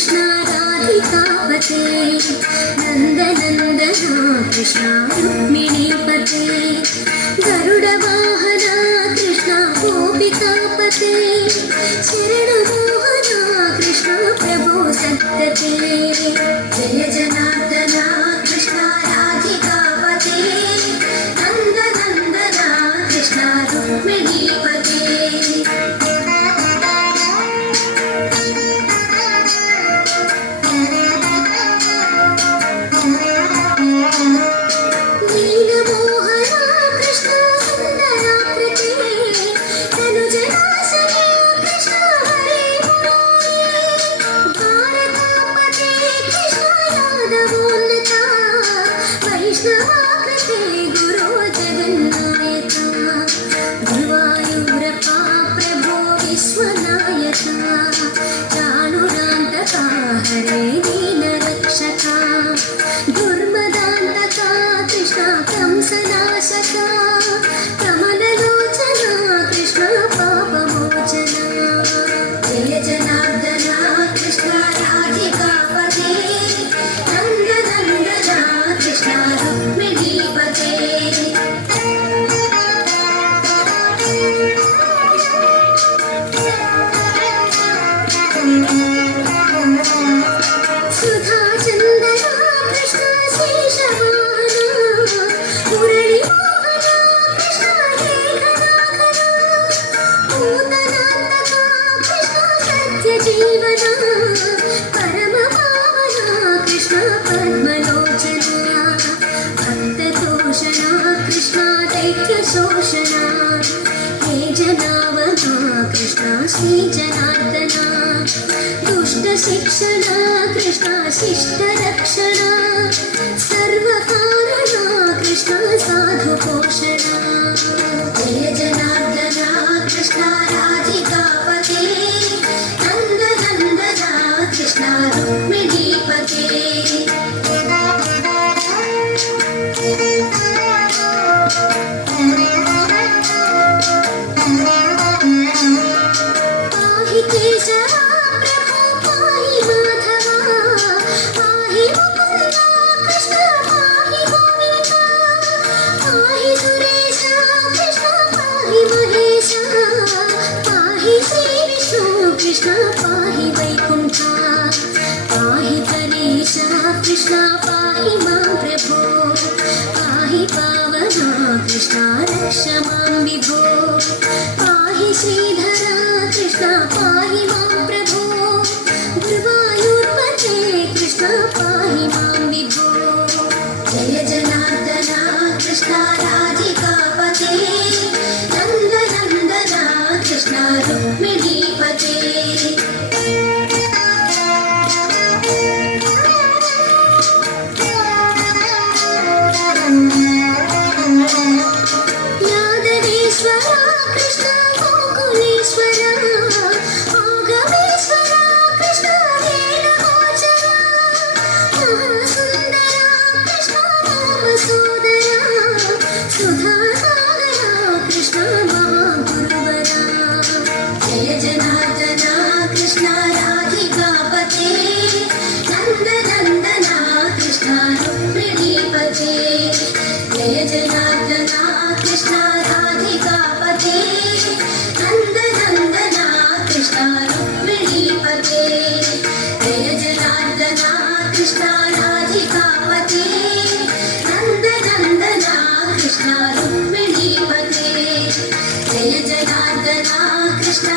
कृष्ण राधिकापते नन्दनन्दना कृष्ण रुक्मिणीपते गरुडवाहना कृष्ण गोपिकापते शरणमोहना कृष्ण प्रभो सद्गते जय जनार्दना कृष्ण राधिकापते नन्दनन्दना कृष्ण रुक्मिणीपते वैष्णवाकृते गुरो जगन्नायका गुरुवायूरप्पा प्रभो विश्वनायका चाणुरान्तका हरे दीनरक्षका दुर्मदान्तका कृष्ण कंसनाशका कमललोचना कृष्ण पापमोचना जय जनार्दना कृष्ण राधिकापते नन्दनन्दना कृष्ण रुक्मिणीपते सुधाचन्दना कृष्ण शेषवाहना मुरळीमोहना कृष्ण हे घनाघना पूतनान्तका कृष्ण सत्यजीवना परमपावना कृष्ण पद्मलोचना भक्ततोषणा कृष्ण दैत्यशोषणा हे जनावना कृष्ण श्रीजनार्दना दुष्टशिक्षणा कृष्ण शिष्टरक्षणा सर्वकारणा कृष्ण साधुपोषणा जय जनार्दना कृष्ण राधिकापते नन्दनन्दना कृष्ण रुक्मिणीपते पाहि केशवा प्रभो पाहि माधवा पाहि मुकुन्दा कृष्ण पाहि गोविन्दा पाहि सुरेशा कृष्ण पाहि महेशा पाहि श्रीविष्णु कृष्ण पाहि वैकुण्ठा पाहि परेशा कृष्ण पाहि मां प्रभो पाहि पावना कृष्ण रक्ष मां विभो पाहि श्रीधरा कृष्ण पाहि मां प्रभो गुरुवायूर्पते कृष्ण पाहि मां विभो जय जनार्दना कृष्ण राधिकापते नन्दनन्दना कृष्ण रुक्मिणीपते यादवेश्वरा कृष्ण गोकुलेश्वरा आगमेश्वरा कृष्ण वेणुगोचरा महासुन्दरा कृष्ण रामसोदरा सुधासागरा कृष्ण महागुरुवरा जय जनार्दना कृष्ण राधिकापते नन्दनन्दना कृष्ण रुक्मिणीपते जय जनार्दना कृष्ण राधिकापते नन्दनन्दना कृष्ण रुक्मिणीपते जय जनार्दना कृष्ण राधिकापते नन्दनन्दना कृष्ण रुक्मिणीपते जय जनार्दना कृष्ण